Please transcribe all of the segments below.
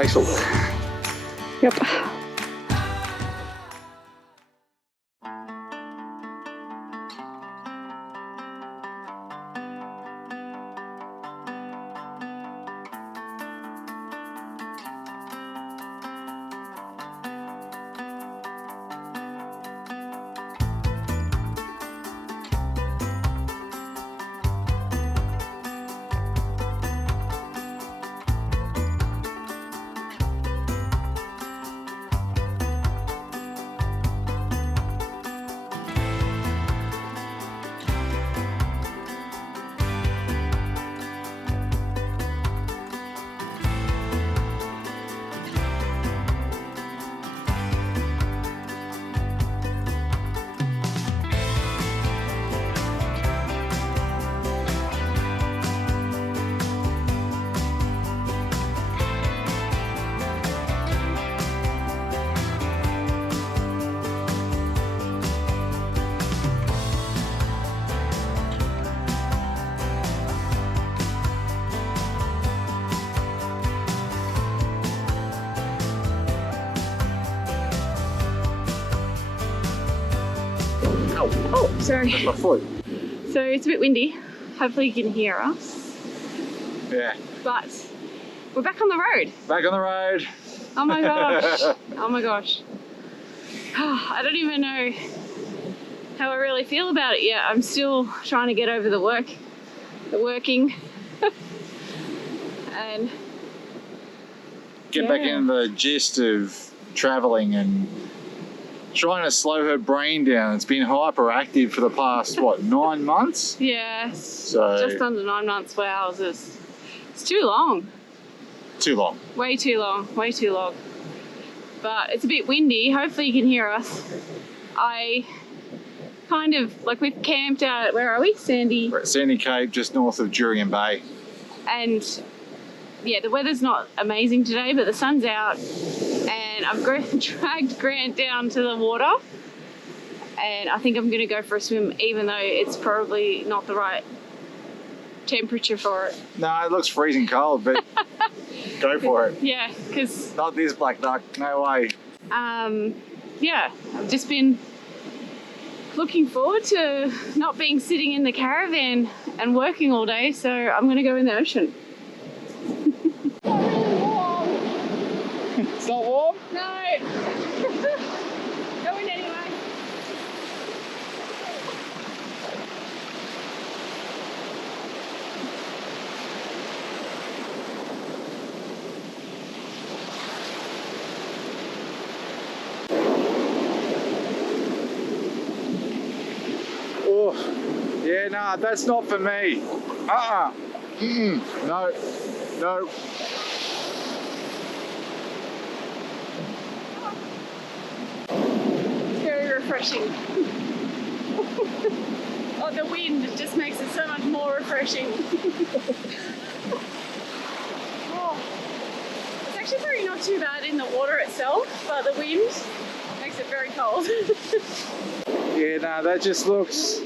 basil. Yep. Oh, sorry. That's my foot. So it's a bit windy. Hopefully you can hear us. Yeah. But we're back on the road. Back on the road. Oh my gosh. Oh my gosh. I don't even know how I really feel about it yet. I'm still trying to get over the working. And Get back into the gist of traveling and trying to slow her brain down. It's been hyperactive for the past, what, 9 months? yes, So just under 9 months. Wow, it's too long. too long. Way too long, way too long. But it's a bit windy. Hopefully you can hear us. I kind of, like, we've camped out at, where are we? Sandy. We're at Sandy Cape, just north of Jurien Bay. And yeah, the weather's not amazing today, but the sun's out. And I've dragged Grant down to the water. And I think I'm going to go for a swim, even though it's probably not the right temperature for it. No, it looks freezing cold, but go for it. Yeah, because Not this black duck, no way. yeah, I've just been looking forward to not being sitting in the caravan and working all day, so I'm going to go in the ocean. It's not warm? No! Go in anyway. Oh, yeah, nah, that's not for me. No, no. Very refreshing. Oh, the wind just makes it so much more refreshing. Oh, it's actually probably not too bad in the water itself, but the wind makes it very cold. Yeah, no, that just looks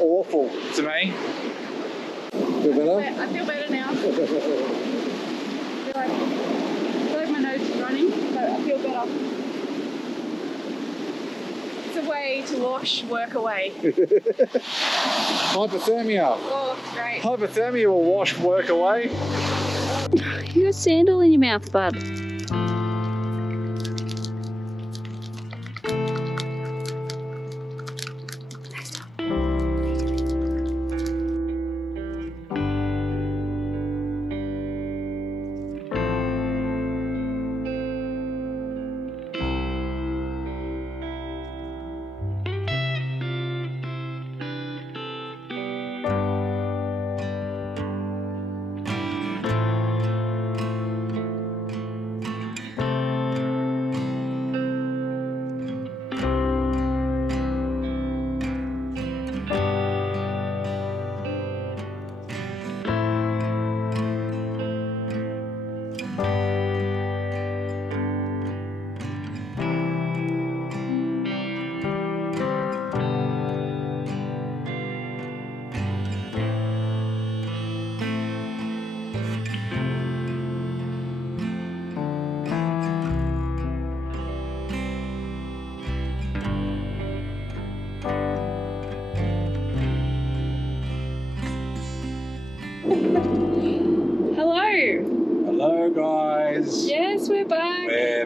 awful to me. Feel better? I feel better now. I feel like my nose is running, but I feel better. It's a way to wash work away. Hypothermia. Oh, great. Hypothermia will wash work away. You got sandal in your mouth, bud.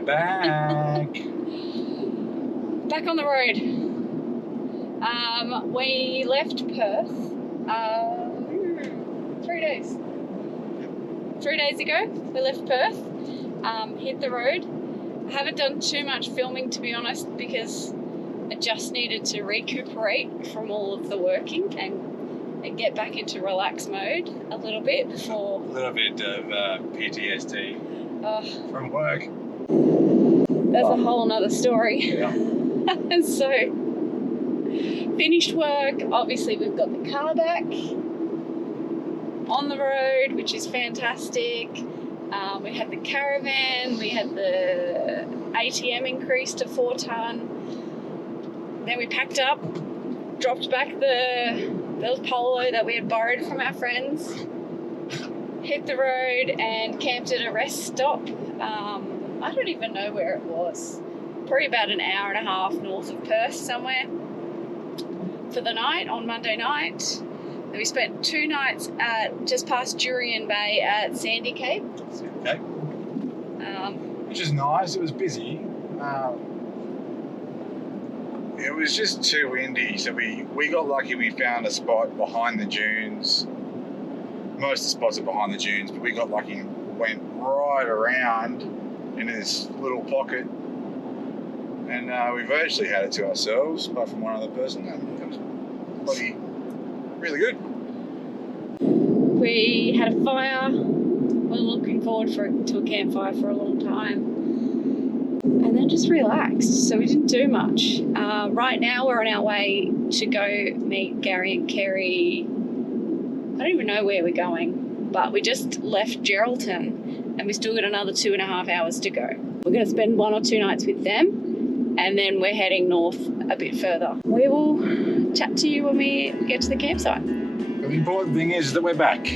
back. Back on the road. We left Perth 3 days. 3 days ago, we left Perth, hit the road. I haven't done too much filming, to be honest, because I just needed to recuperate from all of the working and get back into relax mode a little bit before... A little bit of PTSD from work. That's a whole nother story. Yeah. So, finished work. Obviously, we've got the car back on the road, which is fantastic. We had the caravan, we had the ATM increase to 4 tonne. Then we packed up, dropped back the Polo that we had borrowed from our friends, hit the road and camped at a rest stop. I don't even know where it was. Probably about an hour and a half north of Perth somewhere for the night on Monday night. Then we spent 2 nights at just past Jurien Bay at Sandy Cape. Okay. Which is nice. It was busy. It was just too windy, so we got lucky. We found a spot behind the dunes. Most of the spots are behind the dunes, but we got lucky and went right around into this little pocket. And we virtually had it to ourselves, apart from one other person. And it was bloody really good. We had a fire. We're looking forward to a campfire for a long time. And then just relaxed. So we didn't do much. Right now we're on our way to go meet Gary and Kerry. I don't even know where we're going, but we just left Geraldton and we still got another 2.5 hours to go. We're going to spend 1 or 2 nights with them and then we're heading north a bit further. We will chat to you when we get to the campsite. But the important thing is that we're back.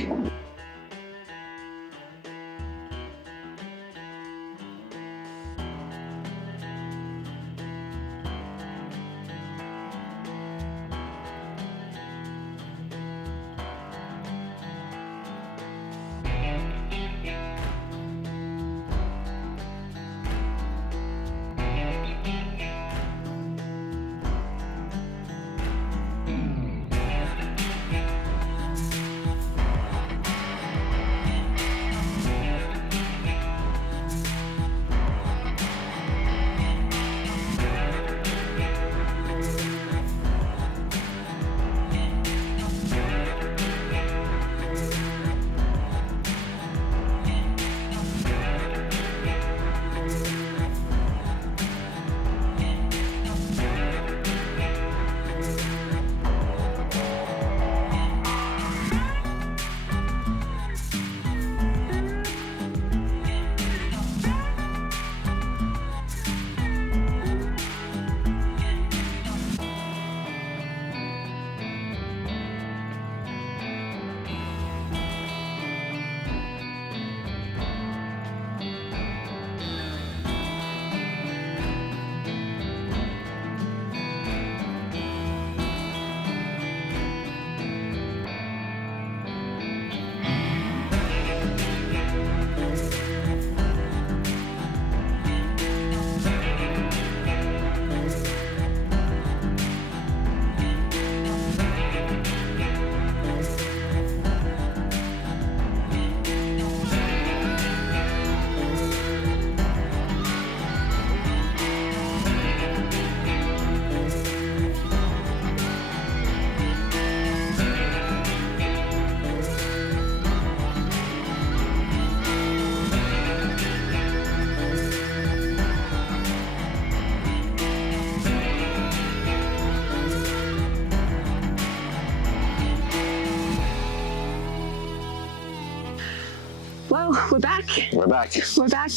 Well, we're back. We're back. We're back.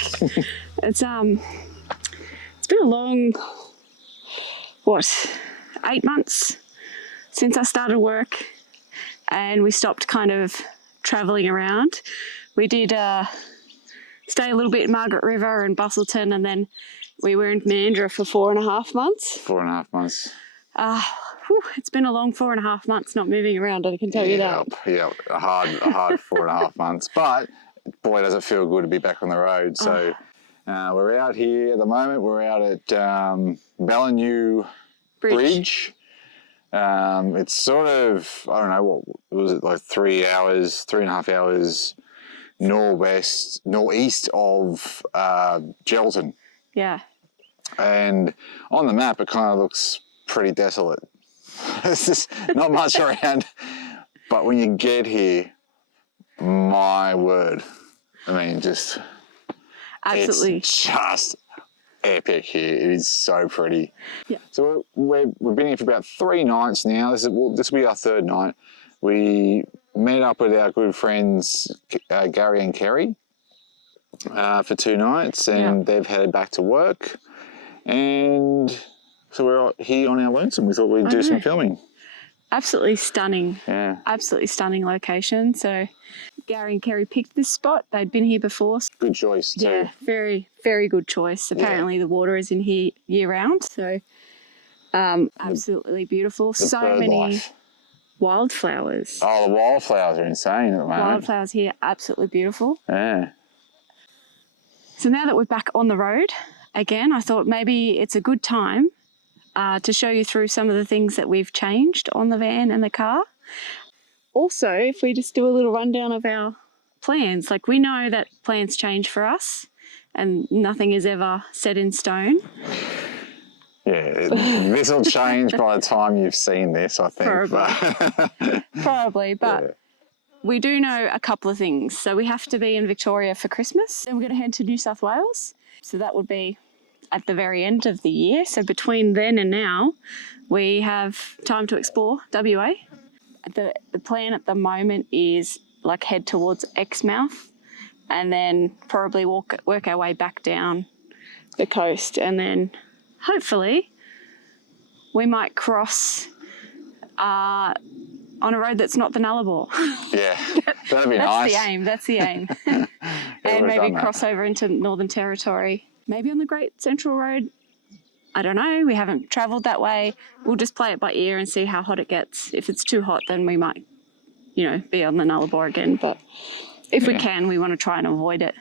It's been a long, 8 months since I started work, and we stopped kind of travelling around. We did stay a little bit in Margaret River and Bustleton, and then we were in Mandurah for 4.5 months. 4.5 months. It's been a long 4.5 months not moving around, I can tell you that. Yeah, a hard 4.5 months. But boy, does it feel good to be back on the road. So We're out here at the moment. We're out at Ballinyoo Bridge. It's sort of, I don't know, what was it, like 3.5 hours northeast of Geraldton. Yeah. And on the map, it kind of looks pretty desolate. There's just not much around. But when you get here, my word, I mean, just absolutely, it's just epic here. It is so pretty. Yeah. So we've been here for about 3 nights now. This will be our 3rd night. We met up with our good friends Gary and Kerry for 2 nights, and they've headed back to work. And so we're here on our lonesome. We thought we'd do some filming. Absolutely stunning. Yeah. Absolutely stunning location. So Gary and Kerry picked this spot. They'd been here before. Good choice too. Yeah, very, very good choice. Apparently the water is in here year round. So absolutely beautiful. So many wildflowers. Oh, the wildflowers are insane at the moment. Wildflowers here, absolutely beautiful. Yeah. So now that we're back on the road again, I thought maybe it's a good time to show you through some of the things that we've changed on the van and the car. Also, if we just do a little rundown of our plans, like we know that plans change for us and nothing is ever set in stone. Yeah, this will change by the time you've seen this, I think. Probably, but we do know a couple of things. So we have to be in Victoria for Christmas, then we're going to head to New South Wales. So that would be at the very end of the year. So between then and now, we have time to explore WA. The plan at the moment is like head towards Exmouth and then probably work our way back down the coast, and then hopefully we might cross on a road that's not the Nullarbor. Yeah, that'd be nice. That's the aim. And maybe cross over into Northern Territory. Maybe on the Great Central Road. I don't know. We haven't travelled that way. We'll just play it by ear and see how hot it gets. If it's too hot, then we might, be on the Nullarbor again. But if we can, we want to try and avoid it.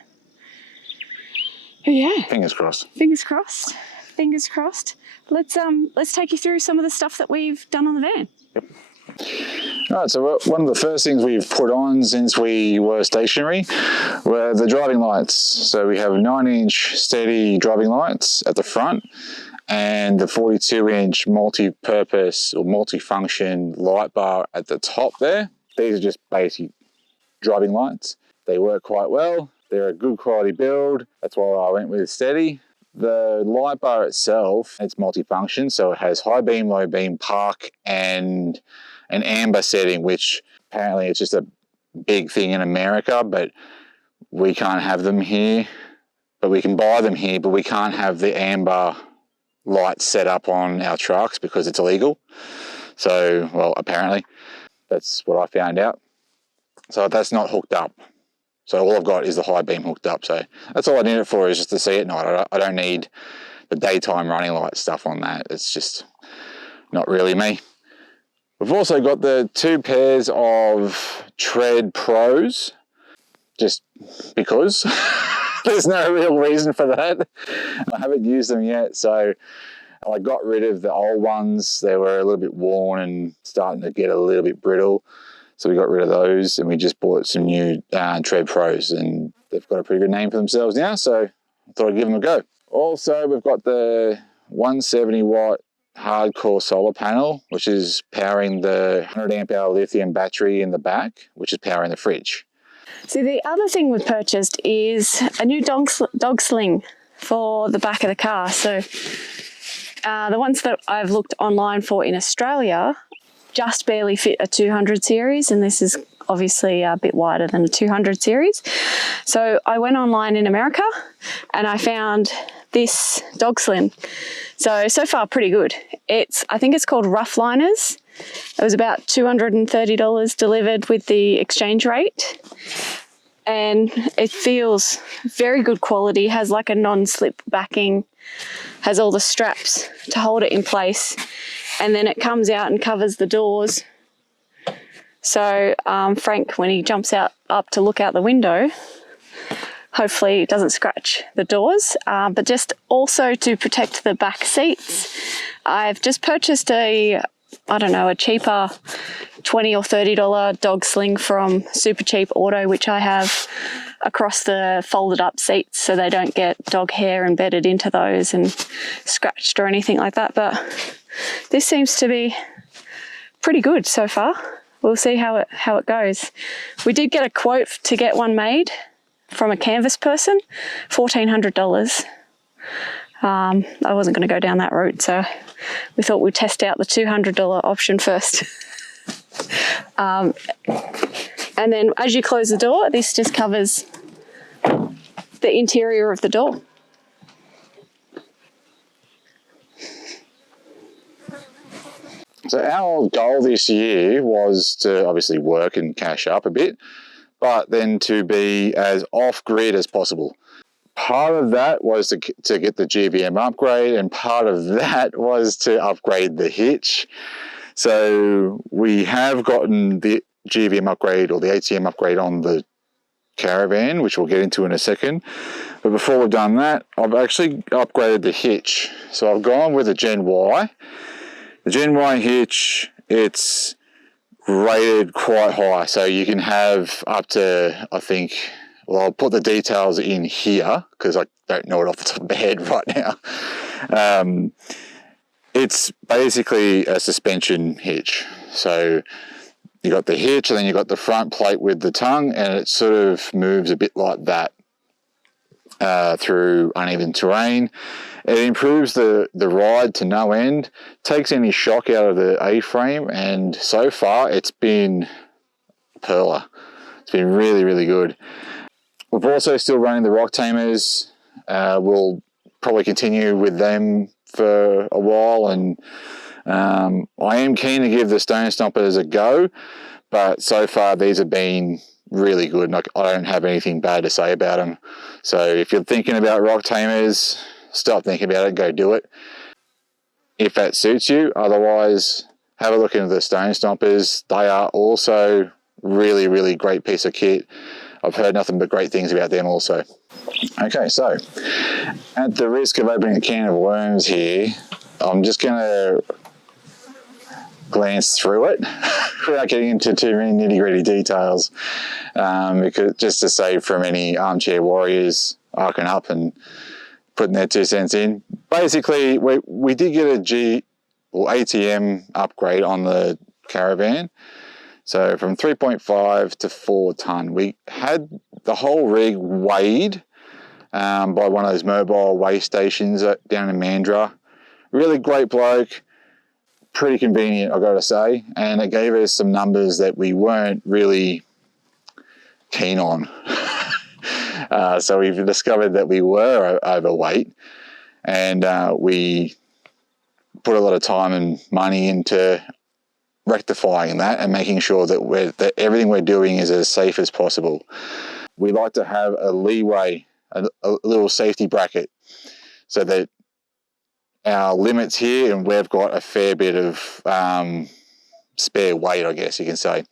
But yeah. Fingers crossed. Fingers crossed. Fingers crossed. Let's take you through some of the stuff that we've done on the van. Yep. All right, so one of the first things we've put on since we were stationary were the driving lights. So we have 9-inch steady driving lights at the front and the 42-inch multi-purpose or multi-function light bar at the top there. These are just basic driving lights. They work quite well. They're a good quality build. That's why I went with steady. The light bar itself, it's multi-function, so it has high beam, low beam, park, and an amber setting, which apparently it's just a big thing in America, but we can't have them here. But we can buy them here, but we can't have the amber lights set up on our trucks because it's illegal. So, well, apparently, that's what I found out. So that's not hooked up. So all I've got is the high beam hooked up. So that's all I need it for, is just to see at night. I don't need the daytime running light stuff on that. It's just not really me. We've also got the 2 pairs of Tread Pros, just because. There's no real reason for that. I haven't used them yet, so I got rid of the old ones. They were a little bit worn and starting to get a little bit brittle. So we got rid of those and we just bought some new Tread Pros, and they've got a pretty good name for themselves now, so I thought I'd give them a go. Also, we've got the 170 watt hardcore solar panel, which is powering the 100 amp hour lithium battery in the back, which is powering the fridge. So the other thing we've purchased is a new dog sling for the back of the car. So the ones that I've looked online for in Australia just barely fit a 200 series, and this is obviously a bit wider than a 200 series. So I went online in America and I found this dog sling. So far pretty good. I think it's called Rough Liners. It was about $230 delivered with the exchange rate. And it feels very good quality, has like a non-slip backing, has all the straps to hold it in place. And then it comes out and covers the doors. So Frank, when he jumps up to look out the window, hopefully it doesn't scratch the doors, but just also to protect the back seats. I've just purchased a cheaper $20 or $30 dog sling from Super Cheap Auto, which I have across the folded up seats so they don't get dog hair embedded into those and scratched or anything like that. But this seems to be pretty good so far. We'll see how it goes. We did get a quote to get one made from a canvas person, $1,400. I wasn't going to go down that route, so we thought we'd test out the $200 option first. And then as you close the door, this just covers the interior of the door. So our goal this year was to obviously work and cash up a bit, but then to be as off-grid as possible. Part of that was to get the GVM upgrade, and part of that was to upgrade the hitch. So we have gotten the GVM upgrade or the ATM upgrade on the Caravan, which we'll get into in a second. But before we've done that, I've actually upgraded the hitch. So I've gone with a Gen Y. The Gen Y hitch, it's rated quite high. So you can have up to, I think, well, I'll put the details in here because I don't know it off the top of my head right now. It's basically a suspension hitch. So you got the hitch and then you got the front plate with the tongue, and it sort of moves a bit like that through uneven terrain. It improves the ride to no end, takes any shock out of the A-frame, and so far it's been a perler. It's been really, really good. We're also still running the rock tamers. We'll probably continue with them for a while, and I am keen to give the stone stompers a go, but so far these have been really good, and I don't have anything bad to say about them. So if you're thinking about rock tamers, stop thinking about it, go do it if that suits you. Otherwise, have a look into the stone stompers. They are also really, really great piece of kit. I've heard nothing but great things about them also. Okay, so at the risk of opening a can of worms here, I'm just going to glance through it without getting into too many nitty-gritty details, because just to save from any armchair warriors arcing up and putting their 2 cents in. Basically, we did get a ATM upgrade on the Caravan. So from 3.5 to 4 ton. We had the whole rig weighed by one of those mobile weigh stations down in Mandurah. Really great bloke, pretty convenient, I've got to say. And it gave us some numbers that we weren't really keen on. So we've discovered that we were overweight, and we put a lot of time and money into rectifying that and making sure that everything we're doing is as safe as possible. We like to have a leeway, a little safety bracket, so that our limits here, and we've got a fair bit of spare weight, I guess you can say.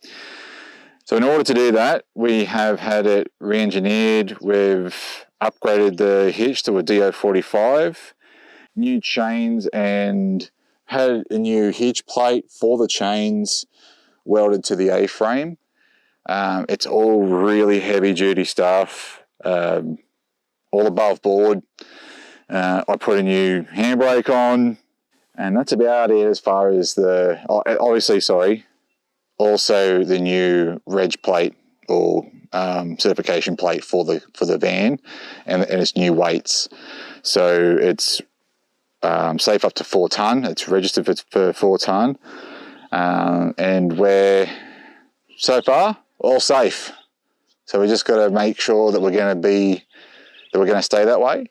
So in order to do that, we have had it re-engineered. We've upgraded the hitch to a DO45, new chains, and had a new hitch plate for the chains welded to the A-frame. It's all really heavy duty stuff, all above board. I put a new handbrake on, and that's about it as far as also the new reg plate or certification plate for the van, and its new weights. So it's safe up to 4 ton. It's registered for 4 ton, and we're so far all safe. So we just got to make sure that we're going to stay that way.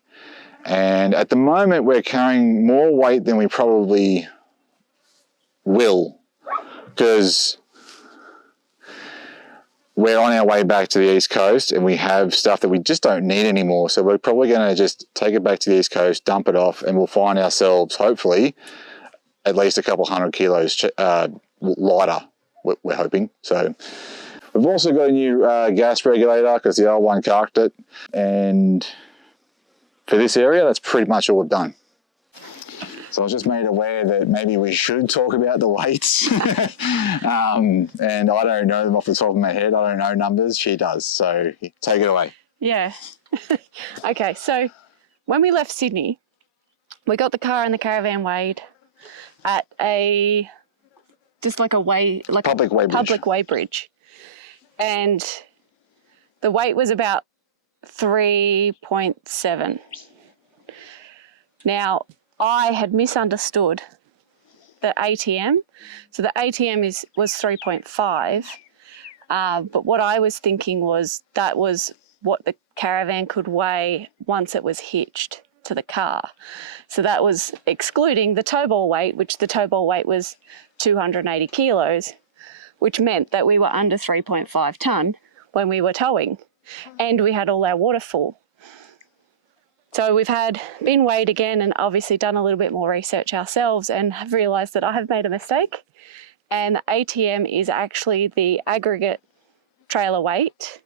And at the moment, we're carrying more weight than we probably will, because we're on our way back to the East Coast and we have stuff that we just don't need anymore. So we're probably going to just take it back to the East Coast, dump it off, and we'll find ourselves, hopefully, at least a couple 100 kilos lighter, we're hoping. So We've also got a new gas regulator because the old one carked it. And for this area, that's pretty much all we've done. So I was just made aware that maybe we should talk about the weights. And I don't know them off the top of my head. I don't know numbers. She does. So take it away. Yeah. Okay, so when we left Sydney, we got the car and the caravan weighed at public weigh bridge. And the weight was about 3.7. Now, I had misunderstood the ATM. So the ATM was 3.5, but what I was thinking was that was what the caravan could weigh once it was hitched to the car. So that was excluding the tow ball weight, which the tow ball weight was 280 kilos, which meant that we were under 3.5 tonne when we were towing, and we had all our water full. So we've been weighed again and obviously done a little bit more research ourselves and have realised that I have made a mistake, and the ATM is actually the aggregate trailer weight.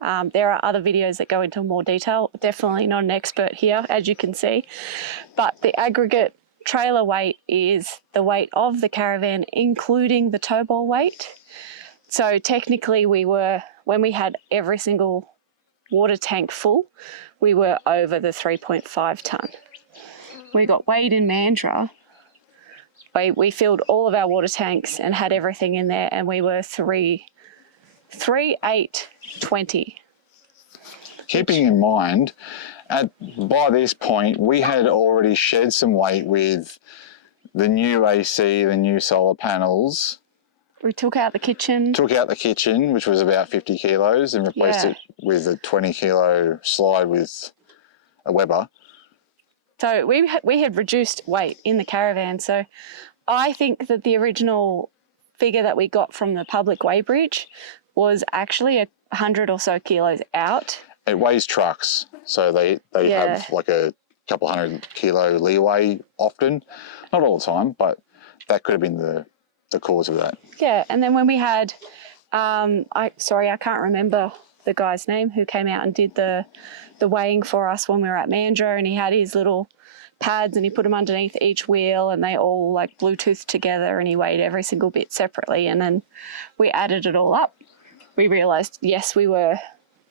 There are other videos that go into more detail. Definitely not an expert here, as you can see, but the aggregate trailer weight is the weight of the caravan, including the tow ball weight. So technically when we had every single water tank full, we were over the 3.5 tonne. We got weighed in Mandurah. We filled all of our water tanks and had everything in there, and we were 3,820. Keeping in mind, by this point, we had already shed some weight with the new AC, the new solar panels. We took out the kitchen. Which was about 50 kilos, and replaced it with a 20 kilo slide with a Weber. So we had reduced weight in the caravan. So I think that the original figure that we got from the public weigh bridge was actually 100 or so kilos out. It weighs trucks, so they have like a couple 100 kilo leeway often. Not all the time, but that could have been the cause of that. Yeah, and then when we had, I can't remember the guy's name who came out and did the weighing for us when we were at Mandurah, and he had his little pads and he put them underneath each wheel, and they all like Bluetooth together, and he weighed every single bit separately, and then we added it all up. We realised, yes, we were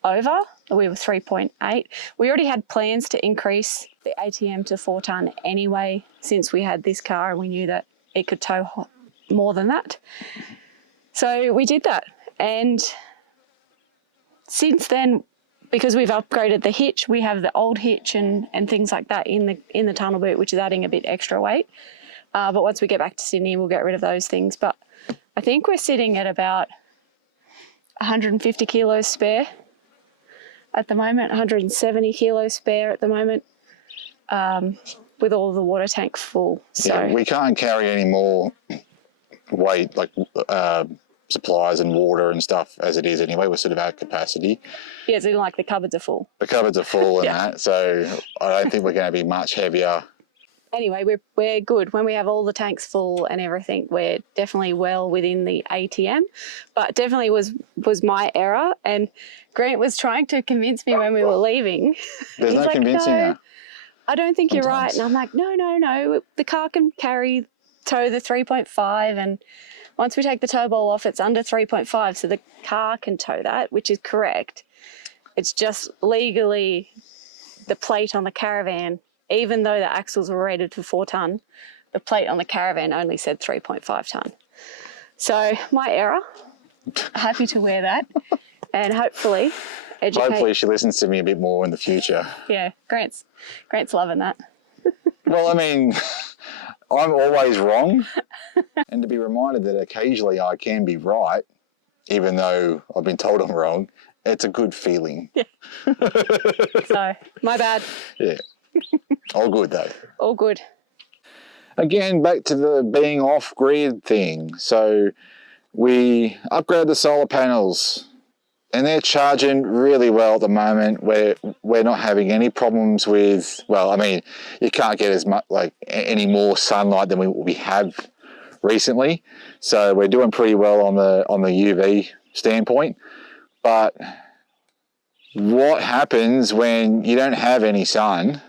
over. We were 3.8. We already had plans to increase the ATM to 4 tonne anyway, since we had this car and we knew that it could tow more than that. So we did that, and since then, because we've upgraded the hitch, we have the old hitch and things like that in the tunnel boot, which is adding a bit extra weight. But once we get back to Sydney, we'll get rid of those things. But I think we're sitting at about 150 kilos spare at the moment, 170 kilos spare at the moment, with all the water tank full. So yeah, we can't carry any more weight, like supplies and water and stuff as it is anyway. We're sort of at capacity. Yeah, so like the cupboards are full. The cupboards are full and that, so I don't think we're going to be much heavier. Anyway, we're good. When we have all the tanks full and everything, we're definitely well within the ATM, but definitely was my error. And Grant was trying to convince me when we were leaving. There's no convincing her. I don't think you're right. And I'm like, no, the car can tow the 3.5, and once we take the tow ball off, it's under 3.5, so the car can tow that, which is correct. It's just legally the plate on the caravan, even though the axles were rated for 4 tonne, the plate on the caravan only said 3.5 tonne. So my error. Happy to wear that, and hopefully educate. Hopefully she listens to me a bit more in the future. Yeah, Grant's loving that. Well, I mean, I'm always wrong, and to be reminded that occasionally I can be right, even though I've been told I'm wrong, it's a good feeling. Yeah. So, my bad. Yeah. All good though. All good. Again, back to the being off-grid thing. So we upgraded the solar panels, and they're charging really well at the moment. We're not having any problems with, well, I mean, you can't get as much, like, any more sunlight than we have recently. So we're doing pretty well on the UV standpoint. But what happens when you don't have any sun?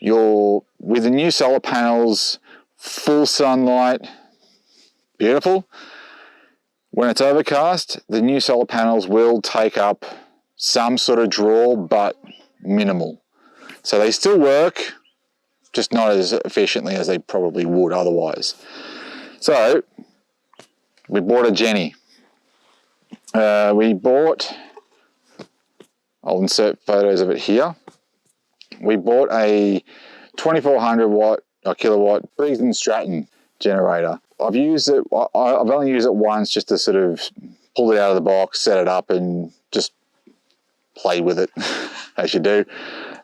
You're with the new solar panels, full sunlight, beautiful. When it's overcast, the new solar panels will take up some sort of draw, but minimal. So they still work, just not as efficiently as they probably would otherwise. So we bought a Jenny. I'll insert photos of it here. We bought a 2400 watt or kilowatt Briggs & Stratton generator. I've only used it once just to sort of pull it out of the box, set it up and just play with it as you do.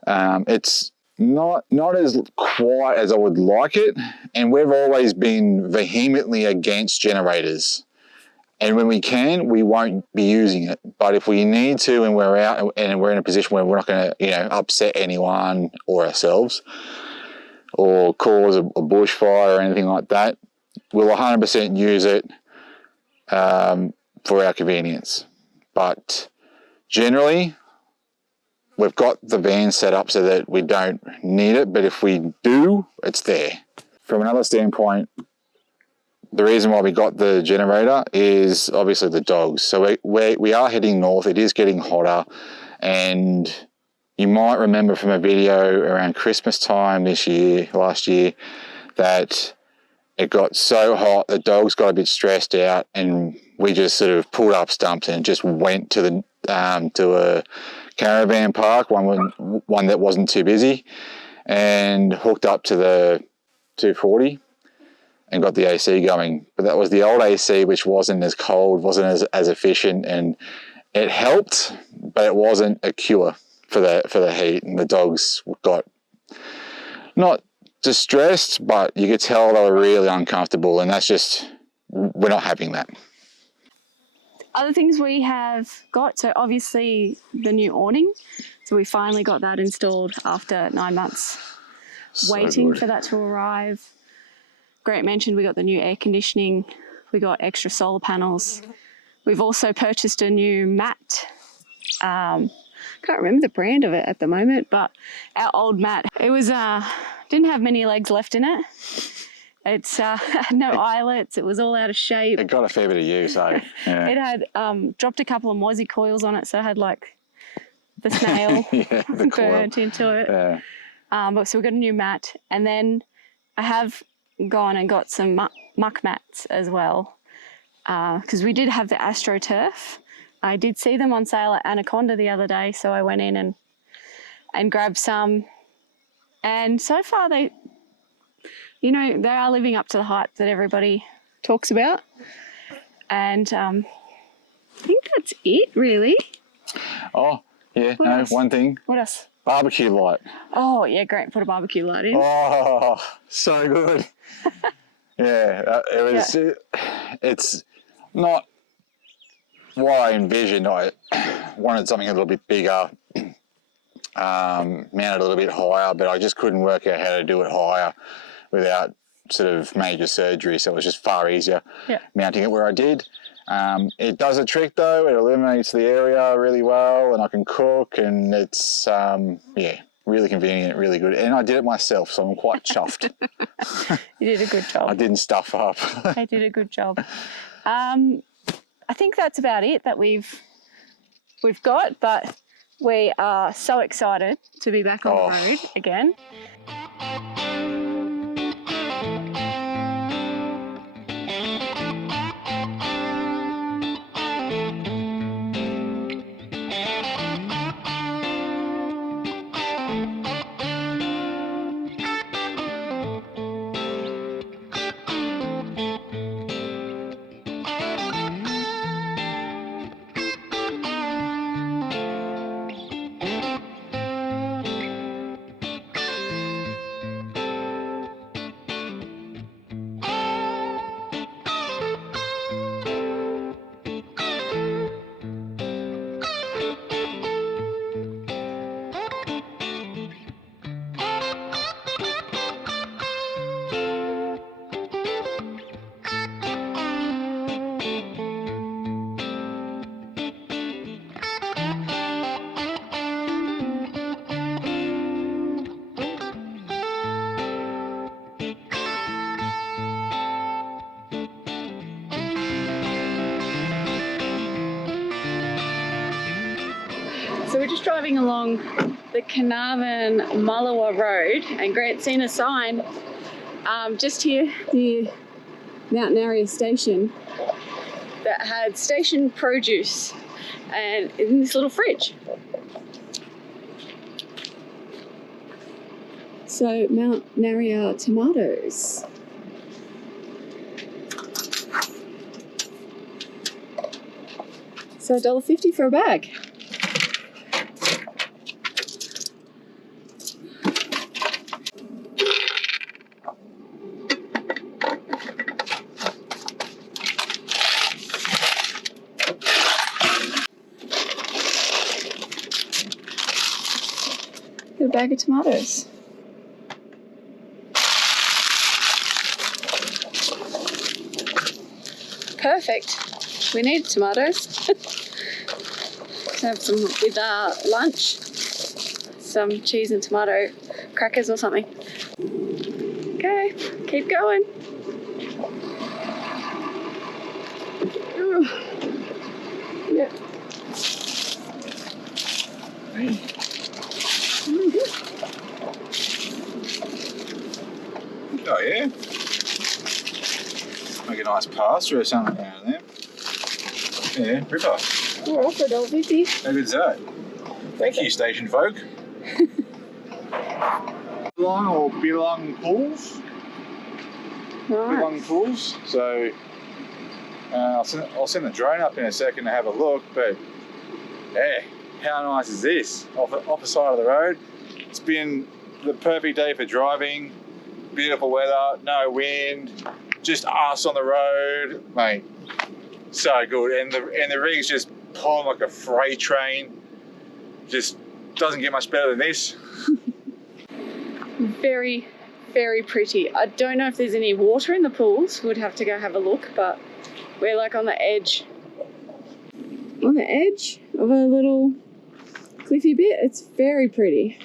It's not as quiet as I would like it, and we've always been vehemently against generators. And when we can, we won't be using it. But if we need to and we're out and we're in a position where we're not going to, upset anyone or ourselves or cause a bushfire or anything like that, we'll 100% use it for our convenience. But generally, we've got the van set up so that we don't need it. But if we do, it's there. From another standpoint, the reason why we got the generator is obviously the dogs. So we are heading north. It is getting hotter, and you might remember from a video around Christmas time last year, that it got so hot the dogs got a bit stressed out, and we just sort of pulled up stumps and just went to a caravan park, one that wasn't too busy, and hooked up to the 240. And got the AC going. But that was the old AC, which wasn't as cold, wasn't as efficient, and it helped, but it wasn't a cure for the heat. And the dogs got not distressed, but you could tell they were really uncomfortable, and we're not having that. Other things we have got, so obviously the new awning. So we finally got that installed after 9 months waiting for that to arrive. Grant mentioned we got the new air conditioning, we got extra solar panels. We've also purchased a new mat. Can't remember the brand of it at the moment, but our old mat, it was didn't have many legs left in it. It's had no eyelets, it was all out of shape. It got a fair bit of use, eh? Yeah. It had dropped a couple of mozzie coils on it, so it had like the snail burnt into it. Yeah. So we got a new mat, and then I have gone and got some muck mats as well, because we did have the AstroTurf. I did see them on sale at Anaconda the other day, so I went in and grabbed some, and so far they are living up to the hype that everybody talks about, and I think that's it really. Oh yeah, one thing. What else? Barbecue light. Oh yeah, Grant put a barbecue light in. Oh, so good. Yeah, it was. Yeah. It's not what I envisioned. I wanted something a little bit bigger, mounted a little bit higher, but I just couldn't work out how to do it higher without sort of major surgery. So it was just far easier mounting it where I did. It does a trick though. It illuminates the area really well, and I can cook, and it's really convenient, really good. And I did it myself, so I'm quite chuffed. You did a good job. I didn't stuff up. I did a good job. I think that's about it that we've got, but we are so excited to be back on the road again. just driving along the Carnarvon Mullawa Road, and Grant's seen a sign just here near Mount Narria Station that had station produce and in this little fridge. So Mount Narria tomatoes. So $1.50 for a bag. Get a bag of tomatoes. Perfect. We need tomatoes. Have some with lunch. Some cheese and tomato crackers or something. Okay, keep going. Ooh. Yeah. Oh yeah. Make a nice pasta or something down there. Yeah, ripper. We're off for $1.50. How good's that? Thank you, station folk. Bilung or Bilung pools. Right. Bilung pools. So I'll send the drone up in a second to have a look. But yeah, how nice is this? Off the side of the road. It's been the perfect day for driving. Beautiful weather, no wind, just us on the road, mate. So good, and the rig's just pulling like a freight train. Just doesn't get much better than this. Very, very pretty. I don't know if there's any water in the pools. We'd have to go have a look, but we're like on the edge. On the edge of a little cliffy bit. It's very pretty.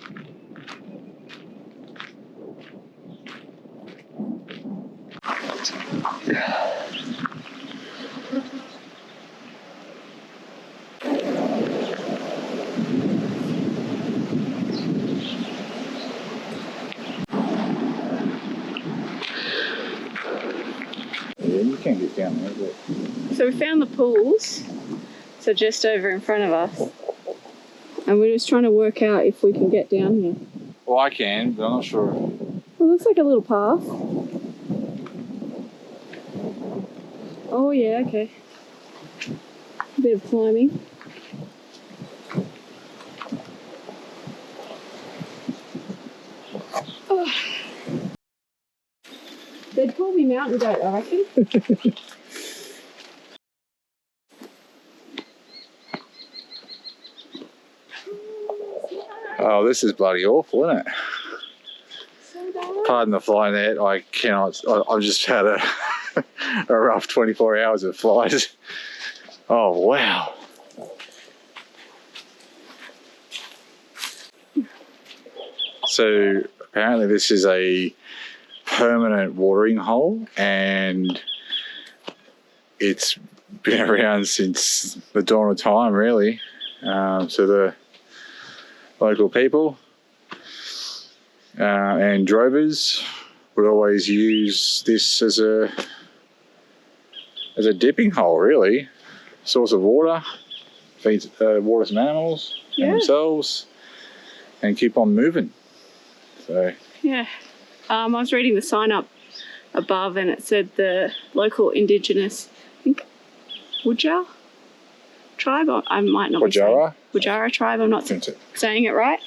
Yeah, you can't get down there, but... So we found the pools, so just over in front of us, and we're just trying to work out if we can get down here. Well, I can, but I'm not sure. Well, it looks like a little path. Oh yeah, okay. A bit of climbing. Oh. They'd call me mountain goat, I reckon. Oh, this is bloody awful, isn't it? So bad. Pardon the fly net, I cannot, I've just had a rough 24 hours of flight. Oh, wow. So apparently this is a permanent watering hole, and it's been around since the dawn of time, really. So the local people and drovers would always use this as a dipping hole, really. Source of water, feeds water some animals and themselves, and keep on moving. So yeah, I was reading the sign up above, and it said the local indigenous, I think, Wujara tribe. I might not be saying Wujara tribe. I'm not saying it right.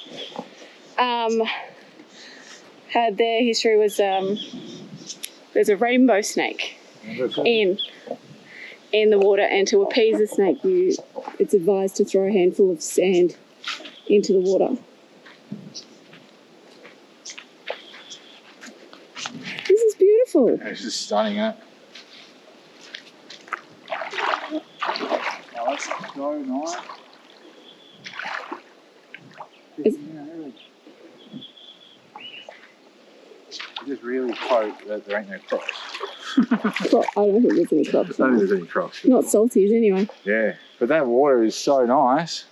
Had their history was there's a rainbow snake in the water, and to appease the snake, it's advised to throw a handful of sand into the water. This is beautiful. it's just stunning, isn't it? Oh, that's so nice. Just really hope that there ain't no crops. Well, I don't think there's any crops. I don't think there's any crops. Not salties anyway. Yeah, but that water is so nice.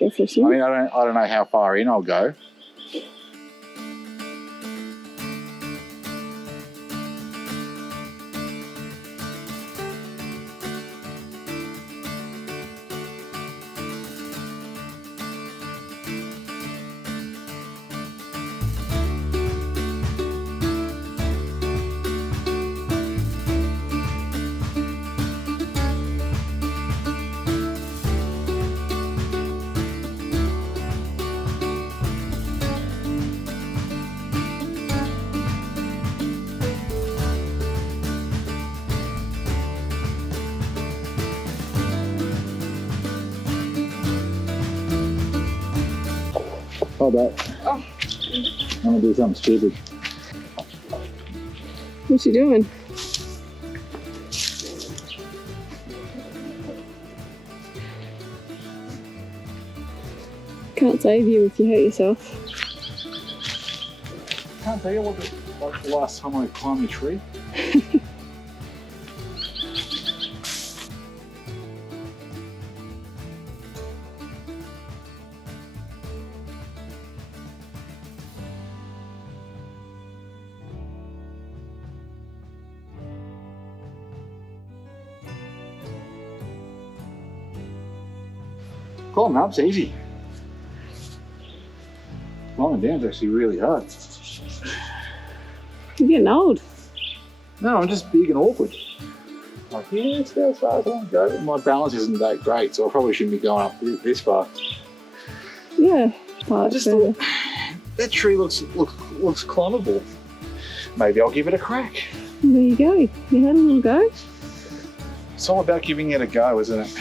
Go for a I swim. mean, I don't know how far in I'll go. Hold that. Oh. I'm gonna do something stupid. What's you doing? Can't save you if you hurt yourself. Can't tell you what the last time I climbed a tree. Climbing up's easy. Climbing down's actually really hard. You're getting old. No, I'm just big and awkward. Like, yeah, it's about as far as I want to go. My balance isn't that great, so I probably shouldn't be going up this far. Yeah. I just thought that tree looks climbable. Maybe I'll give it a crack. There you go. You had a little go. It's all about giving it a go, isn't it?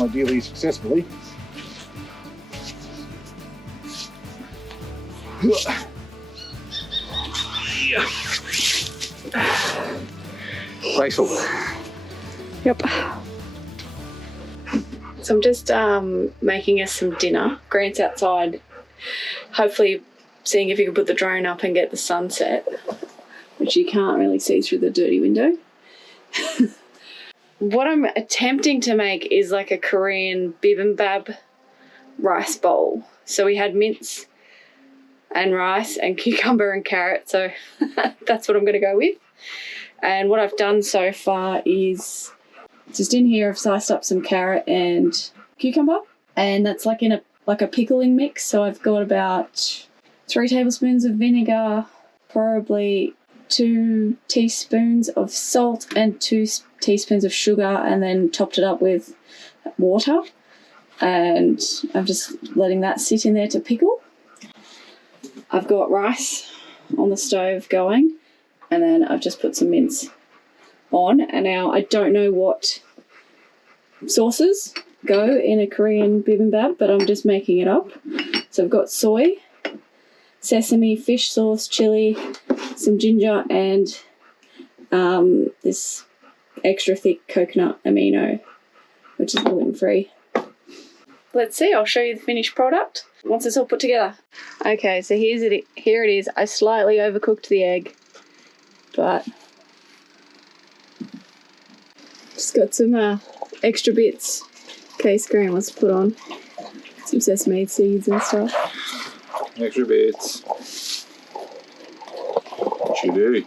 Ideally successfully. Graceful. Yep. So I'm just making us some dinner. Grant's outside, hopefully seeing if he can put the drone up and get the sunset, which you can't really see through the dirty window. What I'm attempting to make is like a Korean bibimbap rice bowl. So we had mince and rice and cucumber and carrot, so that's what I'm going to go with. And what I've done so far is just in here I've sliced up some carrot and cucumber, and that's like in a pickling mix. So I've got about 3 tablespoons of vinegar, probably 2 teaspoons of salt and 2 teaspoons of sugar, and then topped it up with water. And I'm just letting that sit in there to pickle. I've got rice on the stove going, and then I've just put some mince on. And now I don't know what sauces go in a Korean bibimbap, but I'm just making it up. So I've got soy, sesame, fish sauce, chili, some ginger, and this extra thick coconut amino, which is gluten-free. Let's see, I'll show you the finished product once it's all put together. Okay, so here it is. I slightly overcooked the egg, but just got some extra bits in case Grant wants to put on some sesame seeds and stuff. Extra bits. What you do?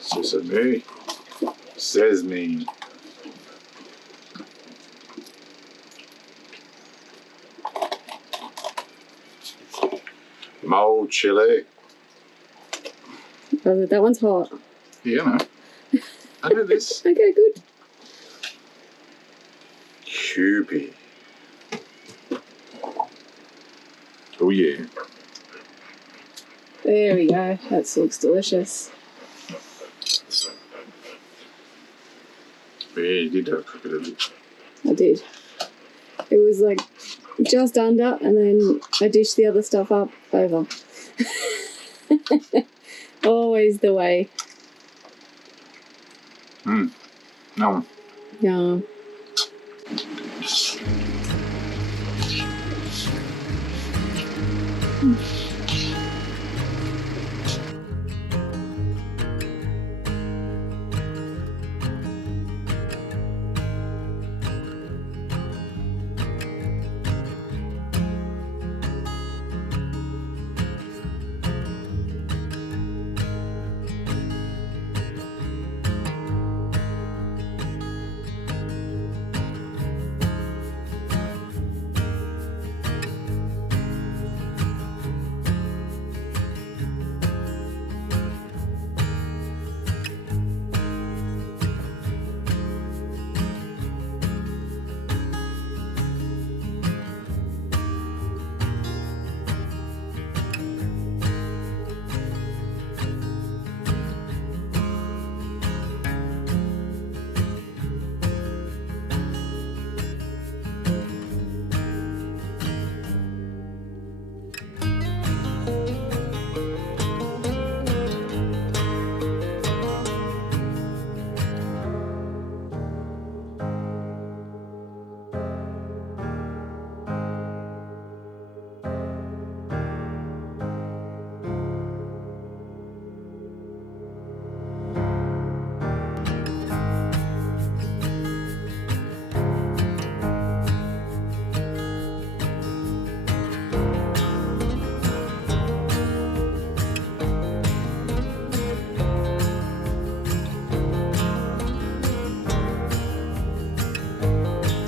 Sesame. Sesame. Mild chili. Oh, that one's hot. Yeah, I know. I know this. Okay, good. Cubey. Oh yeah. There we go. That looks delicious. Yeah, you did cook it a bit. I did. It was like just under, and then I dished the other stuff up over. Always the way. No. Yeah.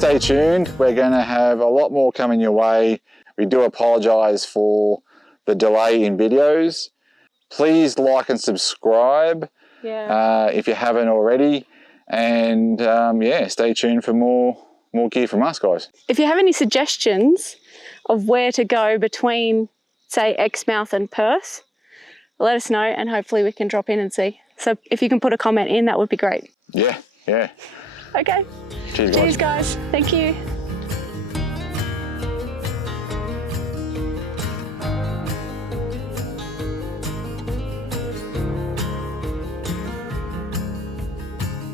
stay tuned. We're going to have a lot more coming your way. We do apologise for the delay in videos. Please like and subscribe if you haven't already. And yeah, stay tuned for more gear from us, guys. If you have any suggestions of where to go between, say, Exmouth and Perth, let us know and hopefully we can drop in and see. So if you can put a comment in, that would be great. Yeah. Okay. Cheers, guys. Cheers, guys. Thank you.